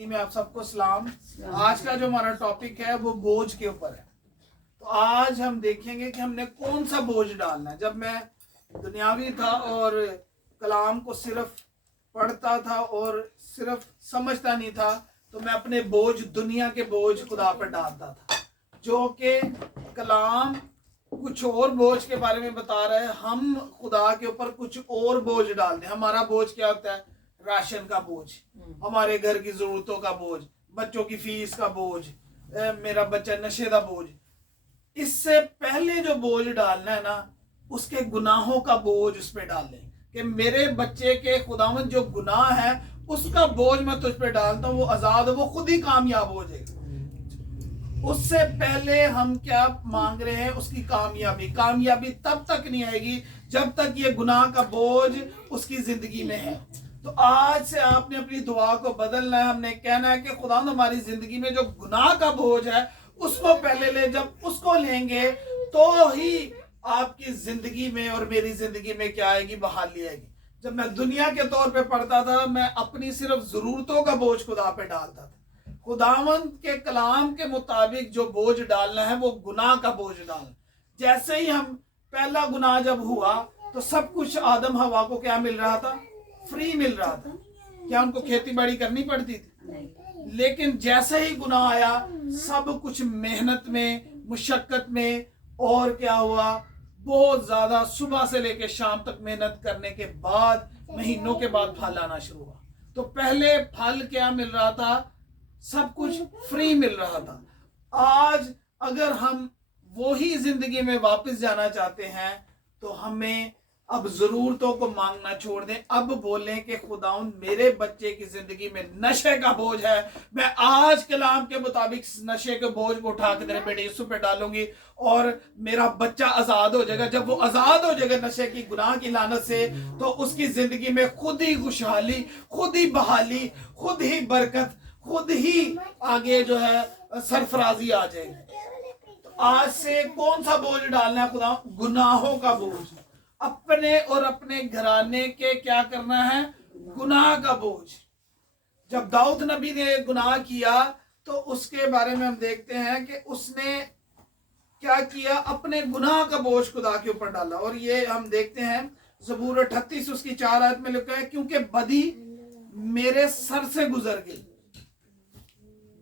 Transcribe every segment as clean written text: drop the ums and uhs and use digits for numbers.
में आप सबको सलाम। आज का जो हमारा टॉपिक है वो बोझ के ऊपर है। तो आज हम देखेंगे कि हमने कौन सा बोझ डालना है। जब मैं दुनियावी था और कलाम को सिर्फ पढ़ता था और सिर्फ समझता नहीं था, तो मैं अपने बोझ, दुनिया के बोझ खुदा पर डालता था, जो कि कलाम कुछ और बोझ के बारे में बता रहा है। हम खुदा के ऊपर कुछ और बोझ डाल दें। हमारा बोझ क्या होता है? राशन का बोझ, हमारे घर की जरूरतों का बोझ, बच्चों की फीस का बोझ, मेरा बच्चा नशे का बोझ। इससे पहले जो बोझ डालना है ना, उसके गुनाहों का बोझ उस पर डाल लें कि मेरे बच्चे के खुदावंद जो गुनाह है उसका बोझ मैं तुझ पे डालता हूँ, वो आजाद, वो खुद ही कामयाब हो जाएगा। उससे पहले हम क्या मांग रहे हैं? उसकी कामयाबी। कामयाबी तब तक नहीं आएगी जब तक ये गुनाह का बोझ उसकी जिंदगी में है। तो आज से आपने अपनी दुआ को बदलना है। हमने कहना है कि खुदा हमारी जिंदगी में जो गुनाह का बोझ है उसको पहले ले। जब उसको लेंगे तो ही आपकी जिंदगी में और मेरी जिंदगी में क्या आएगी? बहाली आएगी। जब मैं दुनिया के तौर पे पढ़ता था, मैं अपनी सिर्फ जरूरतों का बोझ खुदा पे डालता था। खुदावंद के कलाम के मुताबिक जो बोझ डालना है वो गुनाह का बोझ डालना। जैसे ही हम पहला गुनाह जब हुआ तो सब कुछ आदम हवा को क्या मिल रहा था? फ्री मिल रहा था। क्या उनको खेती बाड़ी करनी पड़ती थी? लेकिन जैसे ही गुनाह आया, सब कुछ मेहनत में, मुशक्कत में, और क्या हुआ? बहुत ज्यादा सुबह से लेकर शाम तक मेहनत करने के बाद, महीनों के बाद फल आना शुरू हुआ। तो पहले फल क्या मिल रहा था? सब कुछ फ्री मिल रहा था। आज अगर हम वही जिंदगी में वापस जाना चाहते हैं तो हमें अब जरूरतों को मांगना छोड़ दें। अब बोलें कि खुदाउन मेरे बच्चे की जिंदगी में नशे का बोझ है, मैं आज कलाम के मुताबिक नशे के बोझ को उठा के तेरे बेटे यीशु पे डालूंगी और मेरा बच्चा आजाद हो जाएगा। जब वो आजाद हो जाएगा नशे की, गुनाह की लानत से, तो उसकी जिंदगी में खुद ही खुशहाली, खुद ही बहाली, खुद ही बरकत, खुद ही आगे जो है सरफराजी आ जाएगी। तो आज से कौन सा बोझ डालना है खुदा? गुनाहों का बोझ। अपने और अपने घराने के क्या करना है? गुनाह का बोझ। जब दाऊद नबी ने गुनाह किया तो उसके बारे में हम देखते हैं कि उसने क्या किया? अपने गुनाह का बोझ खुदा के ऊपर डाला। और ये हम देखते हैं ज़बूर 38 उसकी 4 आयत में लिखा है, क्योंकि बदी मेरे सर से गुजर गई।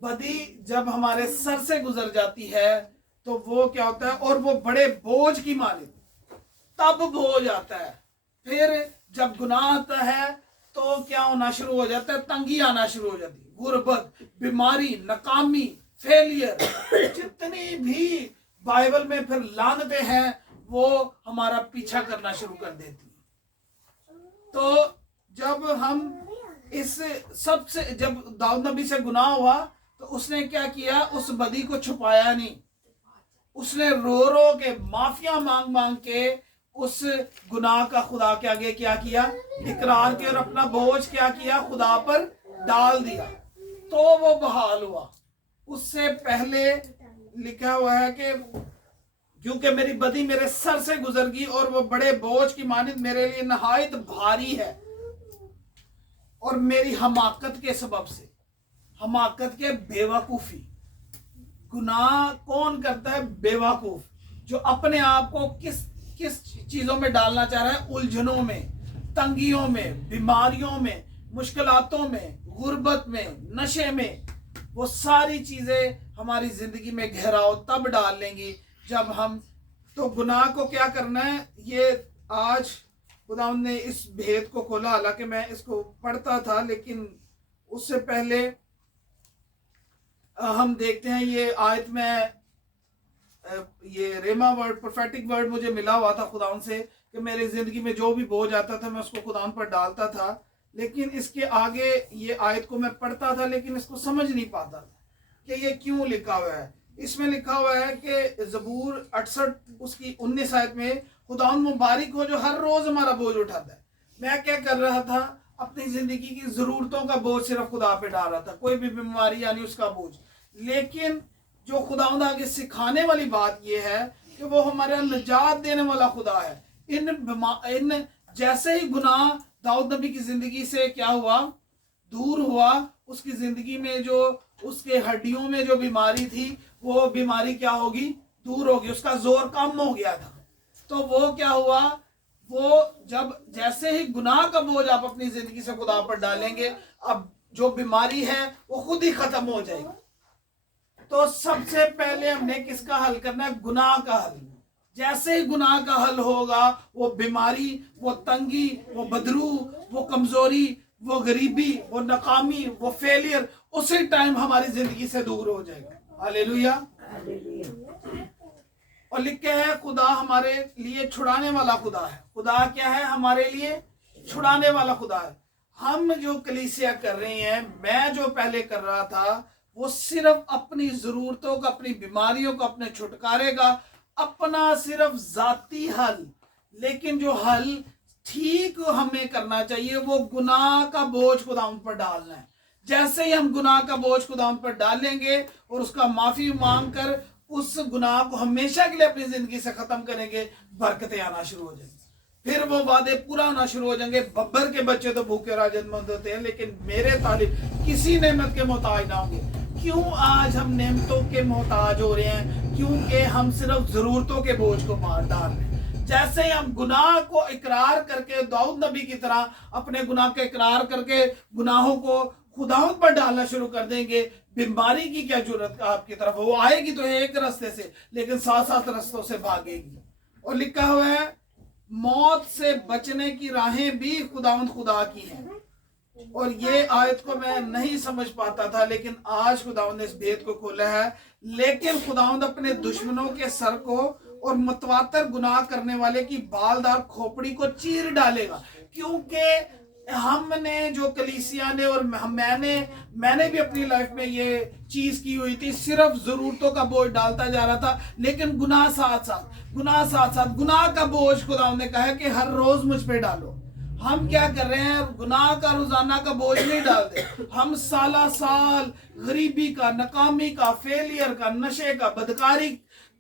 बदी जब हमारे सर से गुजर जाती है तो वो क्या होता है? और वो बड़े बोझ की मानिंद, तब बोझ आता है। फिर जब गुनाह आता है तो क्या होना शुरू हो जाता है? तंगी आना शुरू हो जाती है, गुर्बत, बीमारी, नाकामी, फेलियर, जितनी भी बाइबल में फिर लानतें हैं वो हमारा पीछा करना शुरू कर देती है। तो जब हम इस सब से, जब दाऊद नबी से गुनाह हुआ तो उसने क्या किया? उस बदी को छुपाया नहीं, उसने रो रो के, माफिया मांग मांग के उस गुनाह का खुदा के आगे क्या किया? इकरार किया और अपना बोझ क्या किया? खुदा पर डाल दिया। तो वो बहाल हुआ। उससे पहले लिखा हुआ है कि क्योंकि मेरी बदी मेरे सर से गुजर गई और वो बड़े बोझ की मानिंद मेरे लिए नहायत भारी है, और मेरी हमाकत के सबब से, हमाकत के बेवकूफी। गुनाह कौन करता है? बेवकूफ, जो अपने आप को किस चीजों में डालना चाह रहा है? उलझनों में, तंगियों में, बीमारियों में, मुश्किलातों में, गुर्बत में, नशे में। वो सारी चीजें हमारी जिंदगी में घेराव तब डाल लेंगी जब हम, तो गुनाह को क्या करना है? ये आज खुदा ने इस भेद को खोला। हालांकि मैं इसको पढ़ता था, लेकिन उससे पहले हम देखते हैं ये आयत में, ये रेमा वर्ड, प्रोफेटिक वर्ड मुझे मिला हुआ था खुदावन से कि मेरी जिंदगी में जो भी बोझ आता था मैं उसको खुदावन पर डालता था। लेकिन इसके आगे ये आयत को मैं पढ़ता था लेकिन इसको समझ नहीं पाता था कि ये क्यों लिखा हुआ है। इसमें लिखा हुआ है कि ज़बूर 68 उसकी 19 आयत में, खुदावन मुबारक हो जो हर रोज हमारा बोझ उठाता है। मैं क्या कर रहा था? अपनी जिंदगी की जरूरतों का बोझ सिर्फ खुदा पे डाल रहा था, कोई भी बीमारी यानी उसका बोझ। लेकिन जो खुदावंद आगे सिखाने वाली बात यह है कि वो हमारा निजात देने वाला खुदा है। इन जैसे ही गुनाह दाऊद नबी की जिंदगी से क्या हुआ? दूर हुआ, उसकी जिंदगी में जो उसके हड्डियों में जो बीमारी थी वो बीमारी क्या होगी, दूर होगी, उसका जोर कम हो गया था। तो वो क्या हुआ, वो जब जैसे ही गुनाह का बोझ आप अपनी जिंदगी से खुदा पर डालेंगे, अब जो बीमारी है वो खुद ही खत्म हो जाएगी। तो सबसे पहले हमने किसका हल करना है, गुनाह का हल। जैसे ही गुनाह का हल होगा, वो बीमारी, वो तंगी, वो बदरू, वो कमजोरी, वो गरीबी, वो नाकामी, वो फेलियर उसी टाइम हमारी जिंदगी से दूर हो जाएगा। हालेलुया। और लिखे है खुदा हमारे लिए छुड़ाने वाला खुदा है। खुदा क्या है, हमारे लिए छुड़ाने वाला खुदा है। हम जो कलीसिया कर रहे हैं, मैं जो पहले कर रहा था, वो सिर्फ अपनी जरूरतों का, अपनी बीमारियों का, अपने छुटकारे का, अपना सिर्फ जाती हल। लेकिन जो हल ठीक हमें करना चाहिए वो गुनाह का बोझ खुदावंद पर डालना है। जैसे ही हम गुनाह का बोझ खुदावंद पर डालेंगे और उसका माफी मांग कर उस गुनाह को हमेशा के लिए अपनी जिंदगी से खत्म करेंगे, बरकतें आना शुरू हो जाएंगी, फिर वो वादे पूरा होना शुरू हो जाएंगे। बब्बर के बच्चे तो भूखे और आजतमंद होते हैं, लेकिन मेरे तालिब किसी नेमत के मोहताज ना होंगे। क्यों आज हम नेमतों के मोहताज हो रहे हैं? क्योंकि हम सिर्फ जरूरतों के बोझ को मार डाल रहे हैं। जैसे ही हम गुनाह को इकरार करके, दाऊद नबी की तरह अपने गुनाह का इकरार करके गुनाहों को खुदावंद पर डालना शुरू कर देंगे, बीमारी की क्या जरूरत आपकी तरफ, वो आएगी तो एक रास्ते से, लेकिन 7-7 रास्तों से भागेगी। और लिखा हुआ है मौत से बचने की राहें भी खुदावंद खुदा की हैं। और ये आयत को मैं नहीं समझ पाता था, लेकिन आज खुदावंद ने इस भेद को खोला है। लेकिन खुदावंद अपने दुश्मनों के सर को और मतवातर गुनाह करने वाले की बालदार खोपड़ी को चीर डालेगा। क्योंकि हमने जो कलीसिया ने और मैंने भी अपनी लाइफ में ये चीज की हुई थी, सिर्फ जरूरतों का बोझ डालता जा रहा था, लेकिन गुनाह साथ साथ गुनाह का बोझ खुदा ने कहा कि हर रोज मुझ पे डालो। हम क्या कर रहे हैं, गुनाह का रोजाना का बोझ नहीं डालते। हम साला साल गरीबी का, नाकामी का, फेलियर का, नशे का, बदकारी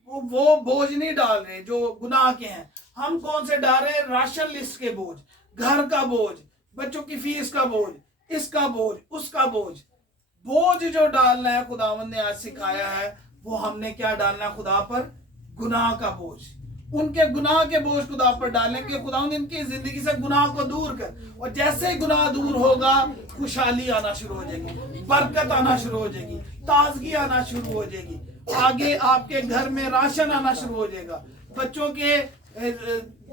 वो बोझ नहीं डाल रहे जो गुनाह के हैं। हम कौन से डाल रहे हैं, राशन लिस्ट के बोझ, घर का बोझ, बच्चों की फीस का बोझ, इसका बोझ, उसका बोझ जो डालना है खुदावंद ने आज सिखाया है। वो हमने क्या डालना है खुदा पर, गुनाह का बोझ। उनके गुनाह के बोझ खुदा पर डालेंगे, खुदावंद इनकी जिंदगी से गुनाह को दूर कर, और जैसे ही गुनाह दूर होगा खुशहाली आना शुरू हो जाएगी, बरकत आना शुरू हो जाएगी, ताजगी आना शुरू हो जाएगी, आगे आपके घर में राशन आना शुरू हो जाएगा, बच्चों के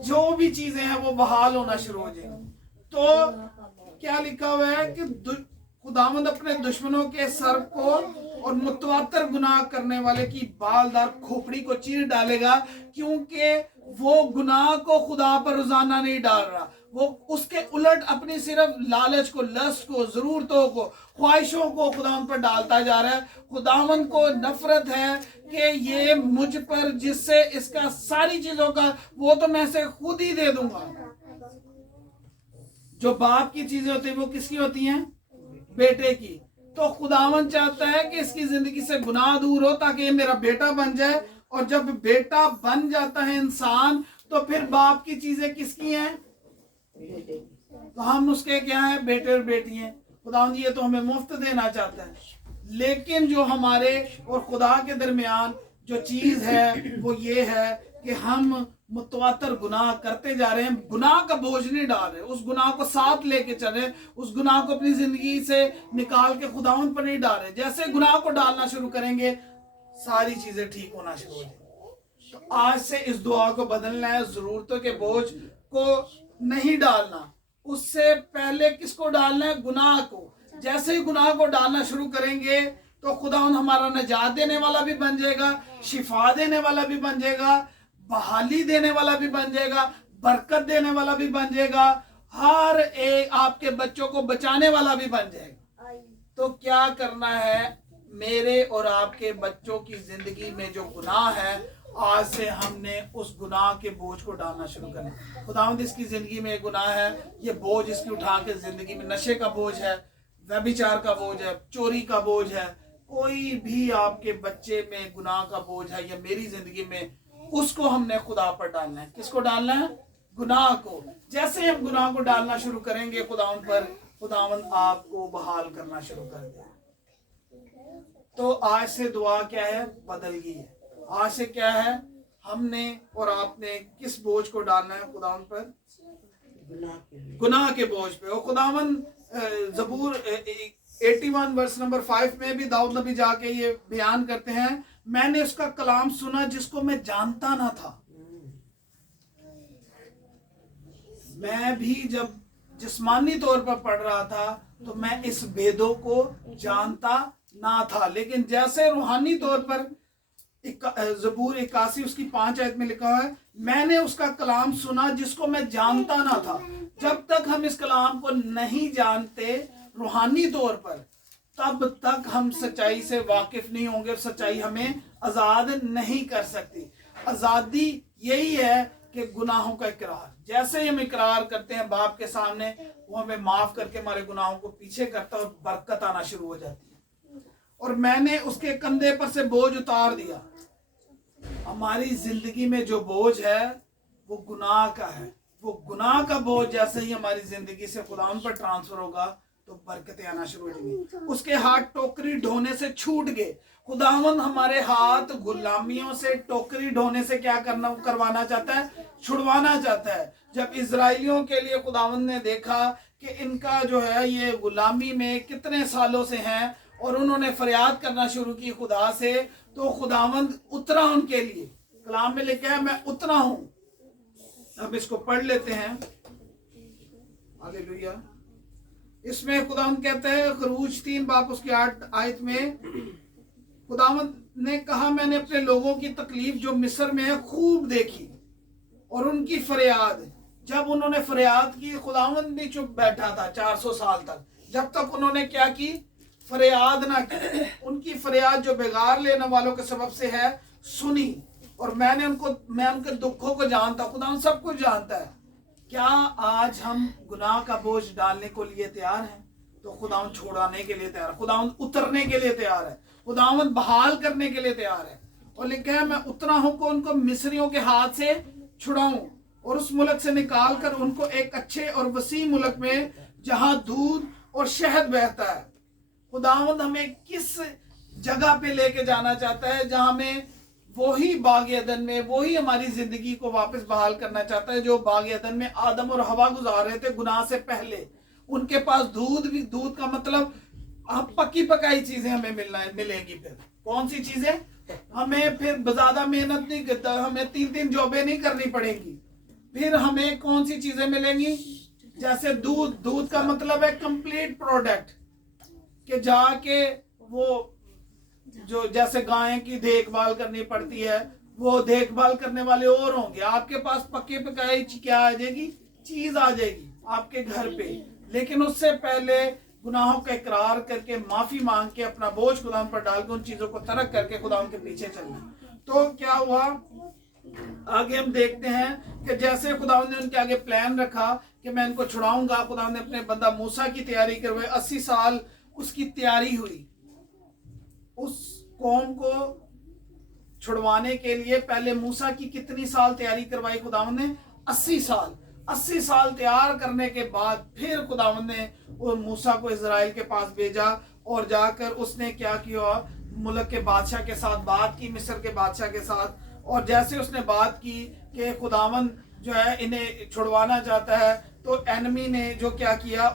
जो भी चीजें हैं वो बहाल होना शुरू हो जाएगी। तो क्या लिखा हुआ है कि खुदावंद अपने दुश्मनों के सर को और मुतवातर गुनाह करने वाले की बालदार खोपड़ी को चीर डालेगा। क्योंकि वो गुनाह को खुदा पर रोजाना नहीं डाल रहा, वो उसके उलट अपनी सिर्फ लालच को, लस्ट को, जरूरतों को, ख्वाहिशों को खुदावंद पर डालता जा रहा है। खुदावंद को नफरत है कि ये मुझ पर, जिससे इसका सारी चीजों का, वो तो मैं से खुद ही दे दूंगा। जो बाप की चीजें होती है वो किसकी होती हैं, बेटे की। तो खुदावंद चाहता है कि इसकी जिंदगी से गुनाह दूर हो ताकि ये मेरा बेटा बन जाए। और जब बेटा बन जाता है इंसान, तो फिर बाप की चीजें किसकी हैं, तो हम उसके क्या हैं, बेटे और बेटी हैं। खुदावंद ये तो हमें मुफ्त देना चाहता है, लेकिन जो हमारे और खुदा के दरमियान जो चीज है वो ये है कि हम मुतवातर गुनाह करते जा रहे हैं, गुनाह का बोझ नहीं डाल रहे, उस गुनाह को साथ लेके चल रहे, उस गुनाह को अपनी जिंदगी से निकाल के खुदावंद पर नहीं डाल रहे। जैसे गुनाह को डालना शुरू करेंगे सारी चीजें ठीक होना शुरू हो जाएंगी। तो आज से इस दुआ को बदलना है, जरूरतों के बोझ को नहीं डालना। उससे पहले किसको डालना है, गुनाह को। जैसे ही गुनाह को डालना शुरू करेंगे तो खुदावंद हमारा नजात देने वाला भी बन जाएगा, शिफा देने वाला भी बन जाएगा, बहाली देने वाला भी बन जाएगा, बरकत देने वाला भी बन जाएगा, हर एक आपके बच्चों को बचाने वाला भी बन जाएगा। तो क्या करना है, मेरे और आपके बच्चों की जिंदगी में जो गुनाह है, आज से हमने उस गुनाह के बोझ को डालना शुरू करना। खुदावंद इसकी जिंदगी में गुनाह है, ये बोझ इसकी उठा के जिंदगी में, नशे का बोझ है, व्यभिचार का बोझ है, चोरी का बोझ है, कोई भी आपके बच्चे में गुनाह का बोझ है या मेरी जिंदगी में, उसको हमने खुदा पर डालना है। किसको डालना है, गुनाह को। जैसे हम गुनाह को डालना शुरू करेंगे खुदावंद पर, खुदावंद आपको बहाल करना शुरू कर दिया। तो आज से दुआ क्या है, बदल गई है। आज से क्या है, हमने और आपने किस बोझ को डालना है खुदावंद पर, गुनाह के बोझ पे। और खुदावंद ज़बूर 81 वर्स नंबर 5 में भी दाऊद नबी जाके ये बयान करते हैं, मैंने उसका कलाम सुना जिसको मैं जानता ना था। मैं भी जब जिस्मानी तौर पर पढ़ रहा था तो मैं इस भेदों को जानता ना था, लेकिन जैसे रूहानी तौर पर ज़बूर 81 उसकी 5 आयत में लिखा है, मैंने उसका कलाम सुना जिसको मैं जानता ना था। जब तक हम इस कलाम को नहीं जानते रूहानी तौर पर, तब तक हम सच्चाई से वाकिफ नहीं होंगे, सच्चाई हमें आज़ाद नहीं कर सकती। आज़ादी यही है कि गुनाहों का इकरार, जैसे ही हम इकरार करते हैं बाप के सामने, वो हमें माफ करके हमारे गुनाहों को पीछे करता है और बरकत आना शुरू हो जाती है। और मैंने उसके कंधे पर से बोझ उतार दिया। हमारी जिंदगी में जो बोझ है वो गुनाह का है। वो गुनाह का बोझ जैसे ही हमारी जिंदगी से खुदावन पर ट्रांसफर होगा तो बरकतें आना शुरू हो जाएंगी। उसके हाथ टोकरी ढोने से छूट गए। खुदावन हमारे हाथ गुलामियों से, टोकरी ढोने से क्या करवाना चाहता है, छुड़वाना चाहता है। जब इजराइलियों के लिए खुदावन ने देखा कि इनका जो है ये गुलामी में कितने सालों से हैं और उन्होंने फरियाद करना शुरू की खुदा से, तो खुदावंद उतरा उनके लिए। कलाम में लिखा है मैं उतरा हूं। अब इसको पढ़ लेते हैं। हालेलुया। इसमें खुदावंद कहते हैं, खरूज 3 बाप उसकी 8 आयत में, खुदावंद ने कहा मैंने अपने लोगों की तकलीफ जो मिस्र में है खूब देखी और उनकी फरियाद। जब उन्होंने फरियाद की, खुदावंद भी चुप बैठा था 400 साल तक, जब तक उन्होंने क्या की, फरियाद ना की। उनकी फरियाद जो बेगार लेने वालों के सबब से है सुनी, और मैं उनके दुखों को जानता। खुदावंद सब कुछ जानता है। क्या आज हम गुनाह का बोझ डालने को लिए तैयार हैं? तो खुदावंद छुड़ाने के लिए तैयार है, खुदावंद उतरने के लिए तैयार है, खुदावंद बहाल करने के लिए तैयार है। और लिखा है मैं उतरा हूं को उनको मिस्रियों के हाथ से छुड़ाऊं और उस मुल्क से निकाल कर उनको एक अच्छे और वसी मुल्क में जहां दूध और शहद बहता है। खुदावंद हमें किस जगह पे लेके जाना चाहता है, जहां में वही बाग अदन में, वही हमारी जिंदगी को वापस बहाल करना चाहता है जो बाग अदन में आदम और हवा गुजार रहे थे गुनाह से पहले। उनके पास दूध का मतलब अब पक्की पकाई चीजें हमें मिलेंगी। फिर कौन सी चीजें, हमें फिर ज्यादा मेहनत नहीं करता, हमें 3 जॉबें नहीं करनी पड़ेंगी। फिर हमें कौन सी चीजें मिलेंगी, जैसे दूध का मतलब है कंप्लीट प्रोडक्ट, कि जाके वो जो जैसे गाय की देखभाल करनी पड़ती है, वो देखभाल करने वाले और होंगे। आपके पास पक्के पकाई क्या आ जाएगी, चीज आ जाएगी आपके घर पे। लेकिन उससे पहले गुनाहों का इकरार करके, माफी मांग के, अपना बोझ खुदा पर डाल के, उन चीजों को तर्क करके खुदा के पीछे चलना। तो क्या हुआ, आगे हम देखते हैं कि जैसे खुदा ने उनके आगे प्लान रखा कि मैं इनको छुड़ाऊंगा, खुदा ने अपने बंदा मूसा की तैयारी करवाई। 80 साल उसकी तैयारी हुई उस कौम को छुड़वाने के लिए। पहले मूसा की कितनी साल तैयारी करवाई खुदावंद ने, 80 साल। 80 साल तैयार करने के बाद फिर खुदावंद ने वो मूसा को इजराइल के पास भेजा और जाकर उसने क्या किया, मुल्क के बादशाह के साथ बात की, मिस्र के बादशाह के साथ। और जैसे उसने बात की कि खुदावंद जो है इन्हें छुड़वाना चाहता है, तो एनमी ने जो क्या किया,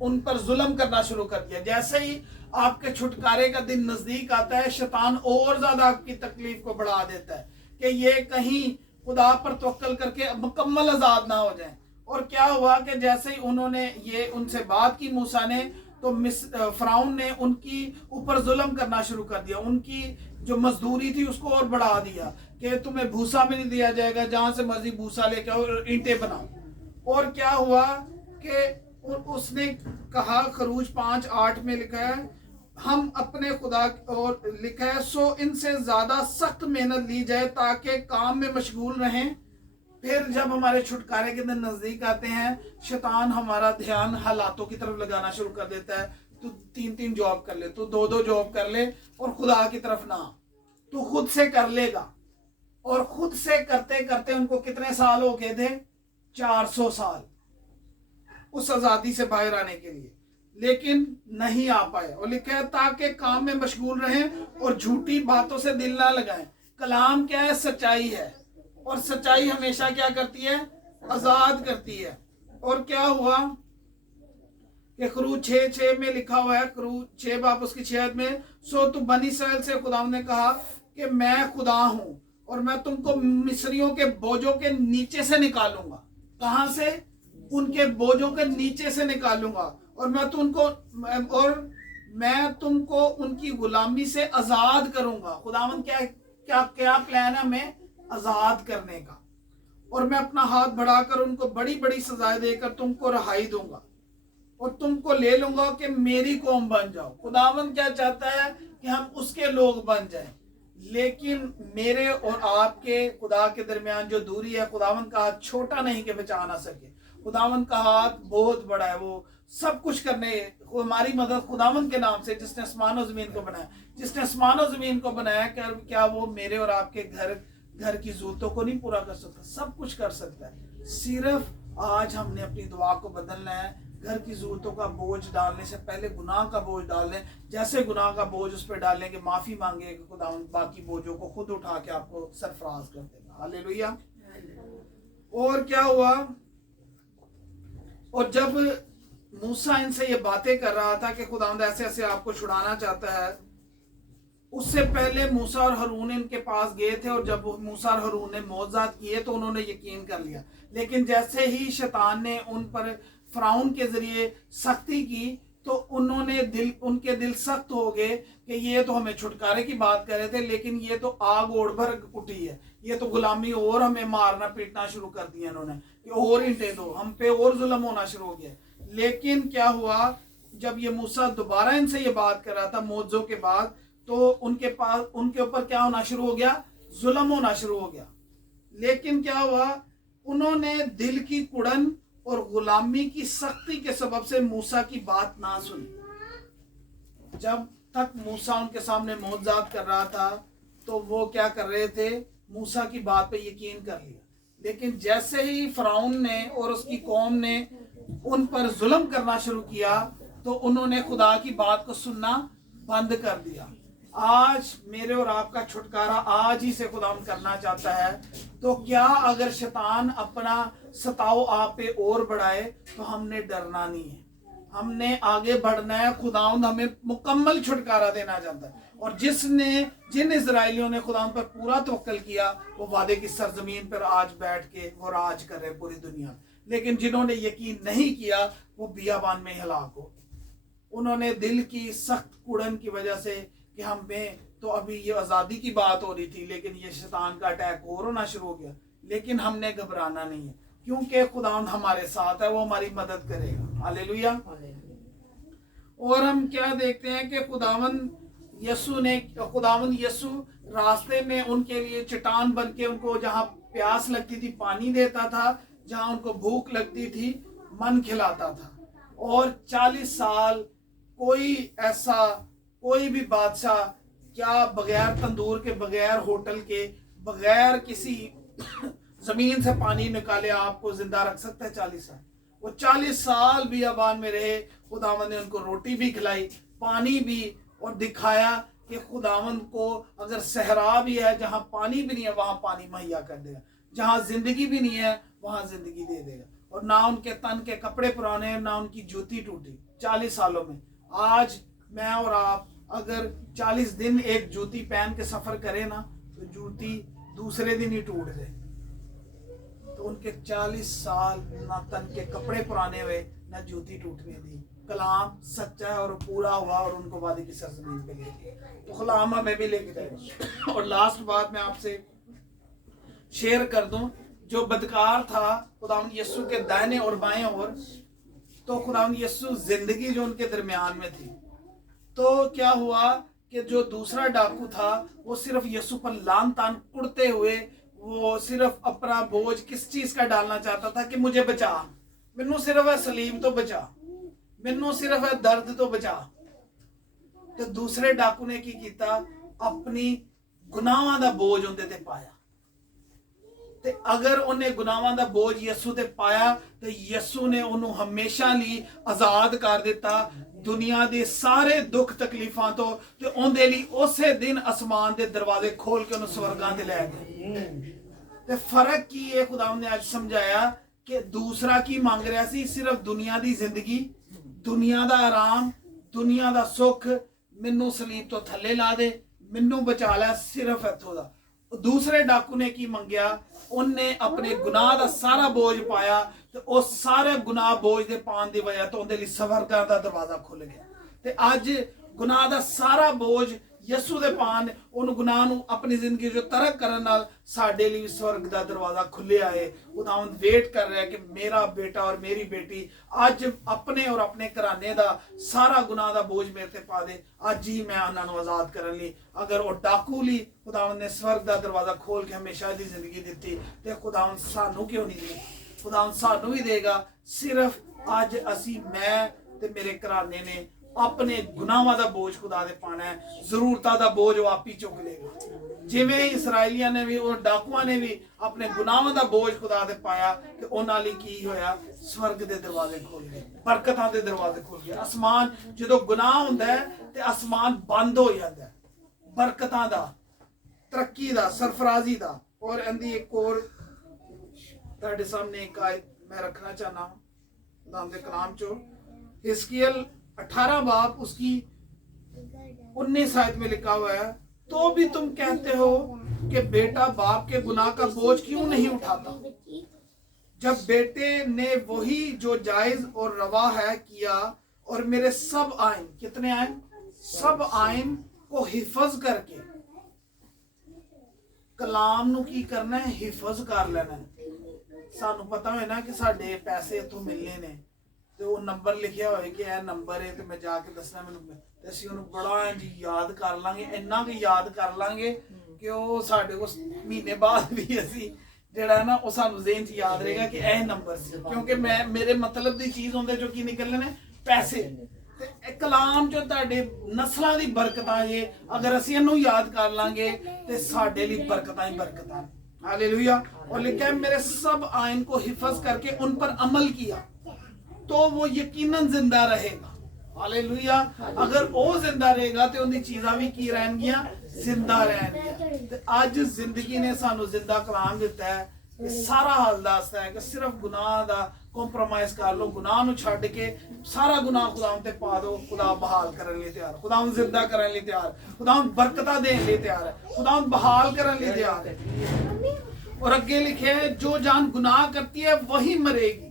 उन पर जुल्म करना शुरू कर दिया। जैसे ही आपके छुटकारे का दिन नजदीक आता है, शैतान और ज्यादा आपकी तकलीफ को बढ़ा देता है कि ये कहीं खुदा पर तवक्कल करके मुकम्मल आजाद ना हो जाए। और क्या हुआ कि जैसे ही उन्होंने ये उनसे बात की मूसा ने, तो फराउन ने उनकी ऊपर जुल्म करना शुरू कर दिया। उनकी जो मजदूरी थी उसको और बढ़ा दिया कि तुम्हें भूसा भी नहीं दिया जाएगा, जहां से मर्जी भूसा लेके आओ और ईंटें बनाओ। और क्या हुआ कि उसने कहा, खरूज 5:8 में लिखा है, हम अपने खुदा और लिखा है सो इनसे ज्यादा सख्त मेहनत ली जाए ताकि काम में मशगूल रहें। फिर जब हमारे छुटकारे के दिन नजदीक आते हैं, शैतान हमारा ध्यान हालातों की तरफ लगाना शुरू कर देता है। तू 3 जॉब कर ले, तू 2 जॉब कर ले, और खुदा की तरफ ना, तू खुद से कर लेगा। और खुद से करते करते उनको कितने साल हो गए थे, 400 साल। उस आज़ादी से बाहर आने के लिए, लेकिन नहीं आ पाए। और लिखा है ताकि काम में मशगूल रहें और झूठी बातों से दिल ना लगाएं। कलाम क्या है? सच्चाई है, और सच्चाई हमेशा क्या करती है? आज़ाद करती है। और क्या हुआ कि खरूज 6:6 में लिखा हुआ है, खरूज 6 बाब उसकी 6 में, सो तू बनी इसराइल से खुदा ने कहा कि मैं खुदा हूं और मैं तुमको मिस्रियों के बोझों के नीचे से निकालूंगा। कहां से? उनके बोझों के नीचे से निकालूंगा, और मैं तुमको उनकी गुलामी से आजाद करूंगा। खुदावंद क्या क्या क्या प्लान है? हमें आजाद करने का। और मैं अपना हाथ बढ़ाकर उनको बड़ी बड़ी सजाएं देकर तुमको रहाई दूंगा और तुमको ले लूंगा कि मेरी कौम बन जाओ। खुदावंद क्या चाहता है? कि हम उसके लोग बन जाएं। लेकिन मेरे और आपके खुदा के दरमियान जो दूरी है, खुदावंद का हाथ छोटा नहीं कि बचा ना सके। खुदावंद का हाथ बहुत बड़ा है, वो सब कुछ करने, हमारी मदद खुदावंद के नाम से, जिसने आसमान और जमीन को बनाया। जिसने आसमान और जमीन को बनाया, क्या वो मेरे और आपके घर की जरूरतों को नहीं पूरा कर सकता? सब कुछ कर सकता है। सिर्फ आज हमने अपनी दुआ को बदलना है। घर की जरूरतों का बोझ डालने से पहले गुनाह का बोझ डाल दें। जैसे गुनाह का बोझ उस पर डालेंगे, माफी मांगे, खुदा बाकी बोझों को खुद उठा के आपको सरफराज कर देगा। हालेलुया। और क्या हुआ? और जब मूसा इनसे ये बातें कर रहा था कि खुदावंद ऐसे ऐसे आपको छुड़ाना चाहता है, उससे पहले मूसा और हारून इनके पास गए थे, और जब मूसा और हारून ने मौजज़ात किए तो उन्होंने यकीन कर लिया। लेकिन जैसे ही शैतान ने उन पर फिरौन के जरिए सख्ती की, तो उनके दिल सख्त हो गए कि ये तो हमें छुटकारे की बात कर रहे थे, लेकिन ये तो आग ओढ़ भर उठी है, ये तो गुलामी, और हमें मारना पीटना शुरू कर दिया इन्होंने कि और ईंटें दो, हम पे और जुल्म होना शुरू हो गया। लेकिन क्या हुआ? जब ये मूसा दोबारा इनसे ये बात कर रहा था मौजों के बाद, तो उनके ऊपर क्या होना शुरू हो गया? जुल्म होना शुरू हो गया। लेकिन क्या हुआ? उन्होंने दिल की कुड़न और गुलामी की सख्ती के सबब से मूसा की बात ना सुनी। जब तक मूसा उनके सामने मौजज़ात कर रहा था, तो वो क्या कर रहे थे? मूसा की बात पे यकीन कर लिया। लेकिन जैसे ही फिरौन ने और उसकी कौम ने उन पर जुल्म करना शुरू किया, तो उन्होंने खुदा की बात को सुनना बंद कर दिया। आज मेरे और आपका छुटकारा आज ही से खुदा करना चाहता है। तो क्या अगर शैतान अपना सताओ आप पे और बढ़ाए, तो हमने डरना नहीं है, हमने आगे बढ़ना है। खुदावंद हमें मुकम्मल छुटकारा देना चाहता है। और जिन इजराइलियों ने खुदावंद पर पूरा तवक्कल किया, वो वादे की सरजमीन पर आज बैठ के वो राज कर रहे पूरी दुनिया में। लेकिन जिन्होंने यकीन नहीं किया, वो बियाबान में हलाक हो। उन्होंने दिल की सख्त कुड़न की वजह से कि हमें तो अभी ये आज़ादी की बात हो रही थी, लेकिन ये शैतान का अटैक और होना शुरू हो गया। लेकिन हमने घबराना नहीं है, क्योंकि खुदावंद हमारे साथ है, वो हमारी मदद करेगा। हालेलुया। और हम क्या देखते हैं कि खुदावंद यीशु रास्ते में उनके लिए चट्टान बन के उनको जहाँ प्यास लगती थी पानी देता था, जहाँ उनको भूख लगती थी मन खिलाता था। और 40 साल कोई भी बादशाह क्या बगैर तंदूर के, बगैर होटल के, बगैर किसी जमीन से पानी निकाले आपको जिंदा रख सकता है? 40 साल। वो 40 साल बियाबान में रहे। खुदावंद ने उनको रोटी भी खिलाई, पानी भी, और दिखाया कि खुदावंद को अगर सहरा भी है, जहां पानी भी नहीं है वहां पानी मुहैया कर देगा, जहां जिंदगी भी नहीं है वहां जिंदगी दे देगा। और ना उनके तन के कपड़े पुराने, ना उनकी जूती टूटी 40 सालों में। आज मैं और आप अगर 40 दिन एक जूती पहन के सफर करें ना, तो जूती दूसरे दिन ही टूट जाए। तो उनके 40 साल ना तन के कपड़े पुराने हुए, ना जूती टूटने दी। कलाम सच्चा है और पूरा हुआ, और उनको वादे की सरजमीन पे ले गया। तो कलाम हमें भी लेके जाएगा। और लास्ट बात मैं आपसे शेयर कर दूं, जो बदकार था खुदावंद यीशु के दाहिने और बाएं ओर, तो खुदावंद यीशु जिंदगी जो उनके दरमियान में थी, तो क्या हुआ कि जो दूसरा डाकू था वो सिर्फ यीशु पर लान तान कुड़ते हुए, वो सिर्फ अपना बोझ किस चीज का डालना चाहता था कि मुझे बचा, मैनू सिर्फ है सलीम तो बचा, मैनू सिर्फ है दर्द तो बचा। तो दूसरे डाकू ने की कीता, अपनी गुनाहां दा बोझ उनदे ते पाया। ਤੇ ਅਗਰ ਉਹਨੇ ਗੁਨਾਹਾਂ ਦਾ ਬੋਝ ਯਿਸੂ ਤੇ ਪਾਇਆ ਤੇ ਯਿਸੂ ਨੇ ਉਹਨੂੰ ਹਮੇਸ਼ਾ ਲਈ ਆਜ਼ਾਦ ਕਰ ਦਿੱਤਾ ਦੁਨੀਆ ਦੇ ਸਾਰੇ ਦੁੱਖ ਤਕਲੀਫਾਂ ਤੋਂ ਤੇ ਉਹਦੇ ਲਈ ਉਸੇ ਦਿਨ ਅਸਮਾਨ ਦੇ ਦਰਵਾਜ਼ੇ ਖੋਲ ਕੇ ਉਹਨੂੰ ਸਵਰਗਾਂ ਤੇ ਲੈ ਗਏ। ਤੇ ਫਰਕ ਕੀ ਹੈ ਖੁਦਾਵੰਦ ਨੇ ਅੱਜ ਸਮਝਾਇਆ ਕਿ ਦੂਸਰਾ ਕੀ ਮੰਗ ਰਿਹਾ ਸੀ, ਸਿਰਫ ਦੁਨੀਆ ਦੀ ਜ਼ਿੰਦਗੀ, ਦੁਨੀਆ ਦਾ ਆਰਾਮ, ਦੁਨੀਆ ਦਾ ਸੁੱਖ, ਮੈਨੂੰ ਸਲੀਬ ਤੋਂ ਥੱਲੇ ਲਾ ਦੇ, ਮੈਨੂੰ ਬਚਾ ਲੈ, ਸਿਰਫ ਇੱਥੋਂ ਦਾ। ਦੂਸਰੇ ਡਾਕੂ ਨੇ ਕੀ ਮੰਗਿਆ, ਉਹਨੇ ਆਪਣੇ ਗੁਨਾਹ ਦਾ ਸਾਰਾ ਬੋਝ ਪਾਇਆ ਤੇ ਉਹ ਸਾਰੇ ਗੁਨਾਹ ਬੋਝ ਦੇ ਪਾਉਣ ਦੀ ਵਜ੍ਹਾ ਤੋਂ ਉਹਦੇ ਲਈ ਸਵਰਗਾਂ ਦਾ ਦਰਵਾਜ਼ਾ ਖੁੱਲ ਗਿਆ। ਤੇ ਅੱਜ ਗੁਨਾਹ ਦਾ ਸਾਰਾ ਬੋਝ ਯਿਸੂ ਦੇ ਪਾਣ, ਉਹਨੂੰ ਗੁਨਾਹ ਨੂੰ ਆਪਣੀ ਜ਼ਿੰਦਗੀ ਜੋ ਤਰਕ ਕਰਨ ਨਾਲ ਸਾਡੇ ਲਈ ਸਵਰਗ ਦਾ ਦਰਵਾਜ਼ਾ ਖੁੱਲਿਆ ਹੈ। ਖੁਦਾਵੰਦ ਵੇਟ ਕਰ ਰਿਹਾ ਕਿ ਮੇਰਾ ਬੇਟਾ ਔਰ ਮੇਰੀ ਬੇਟੀ ਅੱਜ ਆਪਣੇ ਔਰ ਆਪਣੇ ਘਰਾਣੇ ਦਾ ਸਾਰਾ ਗੁਨਾਹ ਦਾ ਬੋਝ ਮੇਰੇ ਤੇ ਪਾ ਦੇ। ਅੱਜ ਹੀ ਮੈਂ ਉਹਨਾਂ ਨੂੰ ਆਜ਼ਾਦ ਕਰਨ ਲਈ, ਅਗਰ ਉਹ ਡਾਕੂ ਲਈ ਖੁਦਾਵੰਦ ਨੇ ਸਵਰਗ ਦਾ ਦਰਵਾਜ਼ਾ ਖੋਲ ਕੇ ਹਮੇਸ਼ਾ ਦੀ ਜ਼ਿੰਦਗੀ ਦਿੱਤੀ ਤੇ ਖੁਦਾਵੰਦ ਸਾਨੂੰ ਕਿਉਂ ਨਹੀਂ ਦੇ, ਖੁਦਾਵੰਦ ਸਾਨੂੰ ਵੀ ਦੇਗਾ। ਸਿਰਫ ਅੱਜ ਅਸੀਂ, ਮੈਂ ਤੇ ਮੇਰੇ ਘਰਾਣੇ ਨੇ ਆਪਣੇ ਗੁਨਾਹਾਂ ਦਾ ਬੋਝ ਖੁਦਾ ਦੇ ਪਾਣਾ ਹੈ, ਜ਼ਰੂਰਤਾਂ ਦਾ ਬੋਝ ਉਹ ਆਪ ਹੀ ਚੁੱਕ ਲੇਗਾ। ਜਿਵੇਂ ਇਸਰਾਈਲੀਆਂ ਨੇ ਵੀ, ਉਹ ਡਾਕੂਆਂ ਨੇ ਵੀ ਆਪਣੇ ਗੁਨਾਹਾਂ ਦਾ ਬੋਝ ਖੁਦਾ ਦੇ ਪਾਇਆ ਤੇ ਉਹਨਾਂ ਲਈ ਕੀ ਹੋਇਆ, ਸਵਰਗ ਦੇ ਦਰਵਾਜ਼ੇ ਖੁੱਲ ਗਏ, ਬਰਕਤਾਂ ਦੇ ਦਰਵਾਜ਼ੇ ਖੁੱਲ ਗਏ। ਅਸਮਾਨ, ਜਦੋਂ ਗੁਨਾਹ ਹੁੰਦਾ ਹੈ ਤੇ ਅਸਮਾਨ ਬੰਦ ਹੋ ਜਾਂਦਾ ਹੈ, ਬਰਕਤਾਂ ਦਾ, ਤਰੱਕੀ ਦਾ, ਸਰਫਰਾਜ਼ੀ ਦਾ। ਔਰ ਇਹਦੀ ਇੱਕ ਹੋਰ ਤੁਹਾਡੇ ਸਾਹਮਣੇ ਇੱਕ ਆਇਤ मैं रखना चाहना हूँ खुदा के कलाम चो, हिस्कियल 18 बाब उसकी 19 आयत में लिखा हुआ है, तो भी तुम कहते हो कि बेटा बाप के गुनाह का बोझ क्यों नहीं उठाता, जब बेटे ने वही जो जायज और रवा है किया और मेरे सब आइन, कितने आइन, सब आइन को हिफज करके, कलाम नू की करना है, हिफज कर लेना है। ਸਾਨੂੰ ਪਤਾ ਹੋਏ ਨਾ ਕਿ ਸਾਡੇ ਪੈਸੇ ਇੱਥੋਂ ਮਿਲਨੇ ਨੇ ਤੇ ਉਹ ਨੰਬਰ ਲਿਖਿਆ ਹੋਏ ਕਿ ਇਹ ਨੰਬਰ ਹੈ ਤੇ ਮੈਂ ਜਾ ਕੇ ਦੱਸਣਾ ਮੈਨੂੰ, ਤੇ ਅਸੀਂ ਉਹਨੂੰ ਬੜਾ ਜੀ ਯਾਦ ਕਰ ਲਾਂਗੇ, ਇੰਨਾ ਕਿ ਯਾਦ ਕਰ ਲਾਂਗੇ ਕਿ ਉਹ ਸਾਡੇ ਕੋਲ ਮਹੀਨੇ ਬਾਅਦ ਵੀ ਅਸੀਂ ਜਿਹੜਾ ਹੈ ਨਾ ਉਹ ਸਾਨੂੰ ਜ਼ਿਹਨ 'ਚ ਯਾਦ ਰਹੇਗਾ ਕਿ ਇਹ ਨੰਬਰ ਸੀ, ਕਿਉਂਕਿ ਮੈਂ ਮੇਰੇ ਮਤਲਬ ਦੀ ਚੀਜ਼ ਹੁੰਦੇ ਜੋ ਕੀ ਨਿਕਲਣੇ ਨੇ, ਪੈਸੇ। ਤੇ ਇਹ ਕਲਾਮ ਜੋ ਤੁਹਾਡੇ ਨਸਲਾਂ ਦੀ ਬਰਕਤਾਂ ਜੇ, ਅਗਰ ਅਸੀਂ ਇਹਨੂੰ ਯਾਦ ਕਰ ਲਾਂਗੇ ਤੇ ਸਾਡੇ ਲਈ ਬਰਕਤਾਂ ਹੀ ਬਰਕਤਾਂ। हालेलुया। और लिखा है मेरे सब आयन को हिफज करके उन पर अमल किया तो वो यकीनन जिंदा रहेगा। हालेलुया। अगर वो जिंदा रहेगा तो उनकी चीज़ां भी की रहनगियां, जिंदा रहनगियां। ते आज जिंदगी ने सानू जिंदा कलाम दिता है, ये सारा हाल दसदा है कि सिर्फ गुनाह दा कॉम्प्रोमाइज कर लो, गुनाह नू छड्ड के सारा गुनाह खुदावंद ते पा दो। खुदा बहाल करने लिए तैयार, खुदावंद जिंदा करने लिए तैयार, खुदावंद बरकतां देने लिए तैयार है, खुदावंद बहाल करने लिए तैयार है। और आगे लिखे है जो जान गुनाह करती है वही मरेगी।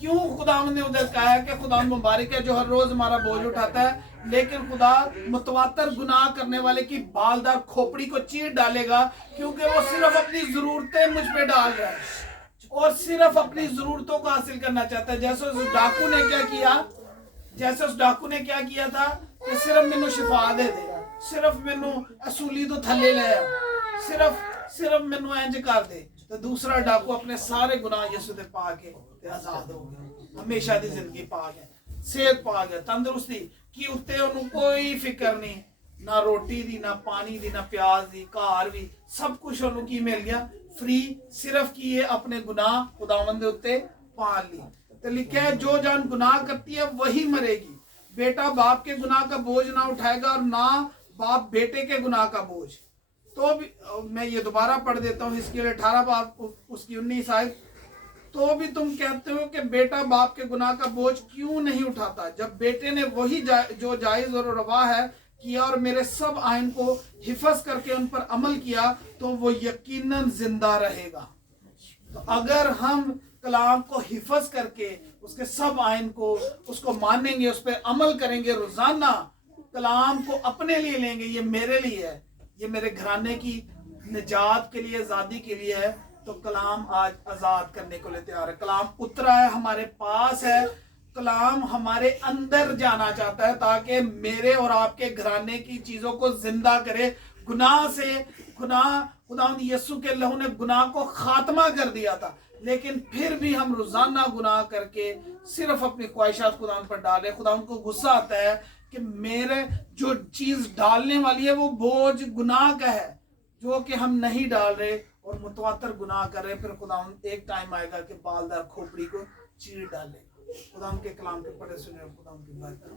क्यों खुदावंद ने उधर कहा है कि खुदावंद मुबारक है जो हर रोज हमारा बोझ उठाता है, लेकिन खुदा मुतवातर गुनाह करने वाले की बालदार खोपड़ी को चीर डालेगा, क्योंकि वो सिर्फ अपनी जरूरतें मुझ पे डाल रहा है और सिर्फ अपनी जरूरतों को हासिल करना चाहता है। जैसे उस डाकू ने क्या किया, जैसे उस डाकू ने क्या किया था कि सिर्फ मैनू शिफा दे दे, सिर्फ मैनू असूली तो थले ले आ, सिर्फ मैनू इंज कर दे। तो दूसरा डाकू अपने सारे गुनाह यीशु दे पा के ते आजाद हो गया, हमेशा दी जिंदगी पा गया, सेहत पा गया, तंदुरुस्ती की उत्ते ओनू कोई फिक्र नहीं, ना रोटी दी, ना पानी दी, ना प्याज दी, घर भी सब कुछ ओनू की मिल गया फ्री। सिर्फ की ये अपने गुनाह खुदावंद दे उत्ते पाल ली। तो लिखा है जो जान गुनाह करती है वही मरेगी। बेटा बाप के गुनाह का बोझ ना उठाएगा और ना बाप बेटे के गुनाह का बोझ। तो भी मैं ये दोबारा पढ़ देता हूँ, इसके लिए 18 बाप उसकी 19 आयत, तो भी तुम कहते हो कि बेटा बाप के गुनाह का बोझ क्यों नहीं उठाता, जब बेटे ने वही जो जायज और रवा है किया और मेरे सब आयन को हिफज करके उन पर अमल किया तो वो यकीनन जिंदा रहेगा। तो अगर हम कलाम को हिफज करके उसके सब आयन को उसको मानेंगे, उस पर अमल करेंगे, रोजाना कलाम को अपने लिए लेंगे, ये मेरे लिए है, ये मेरे घराने की निजात के लिए, आज़ादी के लिए है, तो कलाम आज आज़ाद करने को लिए तैयार है। कलाम उतरा है, हमारे पास है, कलाम हमारे अंदर जाना चाहता है ताकि मेरे और आपके घराने की चीज़ों को जिंदा करे। गुनाह से, गुनाह खुदावंद यीशु के लहू ने गुनाह को खात्मा कर दिया था, लेकिन फिर भी हम रोजाना गुनाह करके सिर्फ अपनी ख्वाहिशात खुदावंद पर डाले। खुदावंद को गुस्सा आता है कि मेरे जो चीज डालने वाली है वो बोझ गुनाह का है जो कि हम नहीं डाल रहे, اور متواتر گناہ کر رہے ہیں، پھر خدا ایک ٹائم آئے گا کہ بالدار کھوپڑی کو چیر ڈالے. خدا ان کے کلام کے پڑھے سنے خدا ان کی بات کرے.